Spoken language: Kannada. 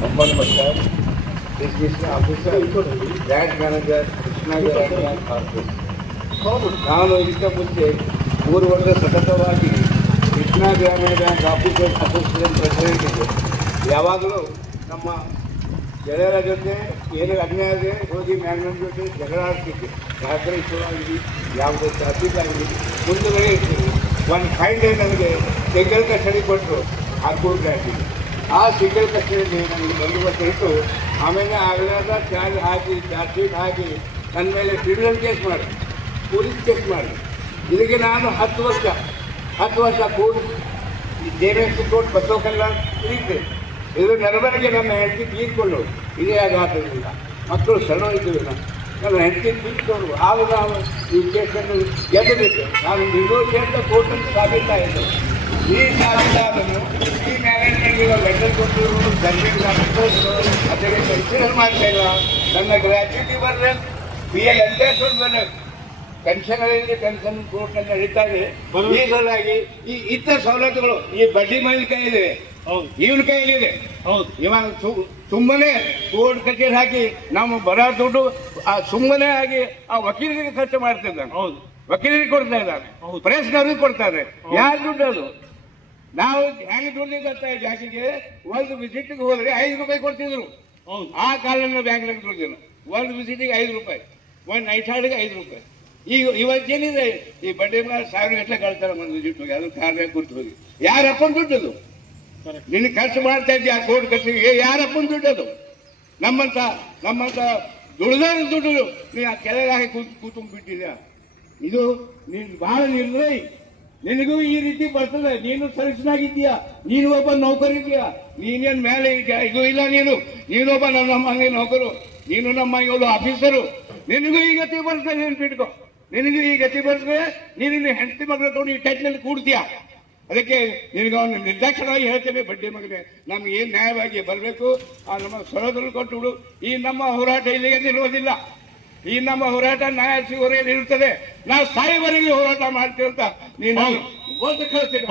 Mohammed Bashar, education officer, bank manager, Krishna corporate. ನಾನು ಇದಕ್ಕೆ ಮುಂಚೆ 3 ವರ್ಷ ಸತತವಾಗಿ ಕೃಷ್ಣ ಗ್ರಾಮೀಣ ಬ್ಯಾಂಕ್ ಆಫೀಸರ್ಸ್ ಅಸೋಸಿಯೇಷನ್ ಪ್ರೆಸಿಡೆಂಟ್ ಇದೆ. ಯಾವಾಗಲೂ ನಮ್ಮ ಗೆಳೆಯರ ಜೊತೆ ಏನು ಅನ್ಯಾಯ ಹೋಗಿ ಮ್ಯಾನೇಜ್ಮೆಂಟ್ ಜೊತೆ ಜಗಳ ಆಡ್ತಿದ್ದೆ. ಸಹಕರಿಸುವಾಗಲಿ ಯಾವುದೇ ಟ್ರಾಫಿಕ್ ಆಗಲಿ ಮುಂದುವರೆ ಇರ್ತೀವಿ. ಒಂದು ಫೈನ್ ಡೇ ನನಗೆ ಸಿಂಗಲ್ ಕಸ್ಟಡಿ ಕೊಟ್ಟರು ಹಾರ್ಕೋರ್ಟ್ ಬ್ಯಾಂಕಿಗೆ. ಆ ಸಿಂಗಲ್ ಕಸ್ಟಡಿಯಲ್ಲಿ ನನಗೆ 1 ವರ್ಷ ಇಟ್ಟು ಆಮೇಲೆ ಆಗಲಾದ ಚಾರ್ಜ್ ಚಾರ್ಜ್ ಶೀಟ್ ಹಾಕಿ ನನ್ನ ಮೇಲೆ ಕ್ರಿಮಿನಲ್ ಕೇಸ್ ಮಾಡಿ, ಪೊಲೀಸ್ ಕೇಸ್ ಮಾಡಿ. ಇದಕ್ಕೆ ನಾನು 10 ವರ್ಷ ಕೋರ್ಟ್ JMFC ಕೋರ್ಟ್ ಬಸವಕಲ್ಯಾಣ ಇದ್ದೆ. ಇದು ನೆರವಣಿಗೆ ನನ್ನ ಹೆಂಡತಿ ತೀರ್ಕೊಂಡು ಇದೇ ಆಘಾತದಿಂದ ಮಕ್ಕಳು ಸಣ್ಣ ಇದ್ದೀವಿ. ನನ್ನ ಹೆಂಡತಿ ತೀರ್ಕೊಂಡು ಆಗ ನಾವು ಈ ಕೇಸನ್ನು ಗೆಲ್ಲಬೇಕು. ನಾನು ನಿರ್ದೋಷಿ ಅಂತ ಕೋರ್ಟಲ್ಲಿ ಸಾಬೀತಾಯಿತು. ಈ ಸಾಬೀತಾದನು ಈ ಮ್ಯಾನೇಜ್ಮೆಂಟ್ ಲೆಟರ್ ಕೊಟ್ಟಿರುವುದು ಸರ್ವಿಂಗ್ ಅದಕ್ಕೆ ಕನ್ಸಿಡರ್ ಮಾಡ್ತಾ ಇಲ್ಲ. ನನ್ನ ಗ್ರ್ಯಾಚ್ಯುಟಿ ಬರಲಿ, PL ಎಂಟೇಸ್ಮೆಂಟ್ ಬರಲಿ, ಪೆನ್ಷನರಿಗೆ ಪೆನ್ಷನ್ ಕೋರ್ಟ್ನಲ್ಲಿ ನಡೀತಾ ಇದೆ. ಈ ಸಲುವಾಗಿ ಈ ಇತರ ಸವಲತ್ತುಗಳು ಈ ಬಡ್ಡಿ ಮನೆ ಕೈಲಿದೆ, ಇವನ ಕೈಲಿದೆ. ಇವಾಗ ಸುಮ್ಮನೆ ಕೋರ್ಟ್ ಕಚೇರಿ ಹಾಕಿ ನಾವು ಬರೋ ದುಡ್ಡು ಸುಮ್ಮನೆ ಆಗಿ ಆ ವಕೀಲರಿಗೆ ಖರ್ಚು ಮಾಡ್ತಿದ್ದಾನೆ. ವಕೀಲರಿಗೆ ಕೊಡ್ತಾ ಇದ್ದಾನೆ, ಪ್ರೆಸ್ನವ್ರಿಗೆ ಕೊಡ್ತಾರೆ. ಯಾರು ದುಡ್ಡು ಅದು? ನಾವು ಹೆಂಗೆ ದುಡ್ಡು ಬರ್ತಾ ಇದ್ದ ಜಾಸ್ತಿಗೆ ಒಂದು ವಿಸಿಟ್ಗೆ ಹೋದ್ರೆ 5 ರೂಪಾಯಿ ಕೊಡ್ತಿದ್ರು. ಆ ಕಾಲದಲ್ಲಿ ಬ್ಯಾಂಕ್ನಾಗ ದುಡ್ಡಿಲ್ಲ. ಒಂದು ವಿಸಿಟಿಗೆ 5 ರೂಪಾಯಿ, ಒಂದು ನೈಟ್ ಹಾಡಿಗೆ 5 ರೂಪಾಯಿ. ಈಗ ಇವತ್ತೇನಿದೆ ಈ ಬಡ್ಡಿ ಮೇಲೆ 1000 ಗಟ್ಟಲೆ ಕಳ್ತಾರೆ ಒಂದು ವಿಸಿಟ್ ಹೋಗಿ. ಅದು ಕಾರ್ಯ ಕೊಟ್ಟು ಹೋಗಿ ಯಾರಪ್ಪನ ದುಡ್ಡದು? ನಿನ್ನ ಖರ್ಚು ಮಾಡ್ತಾ ಇದ್ದೀಯ ಕೋರ್ಟ್ ಖರ್ಚಿಗೆ, ಯಾರಪ್ಪನ ದುಡ್ಡದು? ನಮ್ಮಂತ ದುಡ್ದಾರ ದುಡ್ಡು ನೀನು ಕೆಳಗೆ ಹಾಕಿ ಕೂತ್ಕೊಂಡು ಬಿಟ್ಟಿದ್ಯಾ. ಇದು ನೀನು ಬಹಳ ನಿರ್ದಯಿ. ನಿನಗೂ ಈ ರೀತಿ ಬರ್ತದೆ. ನೀನು ಸರ್ವಿಸ್ನಾಗಿದ್ದೀಯಾ, ನೀನು ಒಬ್ಬ ನೌಕರಿದ್ದೀಯಾ, ನೀನೇನು ಮೇಲೆ ಇದು ಇಲ್ಲ. ನೀನೊಬ್ಬ ನಮ್ಮಂಗೆ ನೌಕರು, ನೀನು ನಮ್ಮ ಇವರು ಆಫೀಸರು. ನಿನಗೂ ಈ ಗತಿ ಬರ್ತದೆ. ನೀನು ಬಿಟ್ಕೊ, ನಿನಗೂ ಈ ಗತಿ ಬರ್ತದೆ. ನೀನು ಹೆಂಡತಿ ಮಗಳ ತಗೊಂಡು ಈ ಟೈಟ್ನಲ್ಲಿ ಕೂಡ್ತೀಯಾ. ಅದಕ್ಕೆ ನಿನಗೆ ಅವನು ನಿರ್ದಾಕ್ಷಣವಾಗಿ ಹೇಳ್ತೇನೆ, ಬಡ್ಡಿ ಮಗನೇ ನಮ್ಗೆ ಏನು ನ್ಯಾಯವಾಗಿ ಬರಬೇಕು ಆ ನಮ್ಮ ಸಹೋದರರು ಕೊಟ್ಟುಬಿಡು. ಈ ನಮ್ಮ ಹೋರಾಟ ಇಲ್ಲಿಗೆ ನಿಲ್ಲೋದಿಲ್ಲ. ಈ ನಮ್ಮ ಹೋರಾಟ ನ್ಯಾಯ ಸಿಗೋವರೆಗೆ ಇರುತ್ತದೆ. ನಾವು ಸಾಯುವವರೆಗೆ ಹೋರಾಟ ಮಾಡ್ತೀವಿ ಅಂತ ನೀನು ಕಳಿಸ್ತೀನಿ.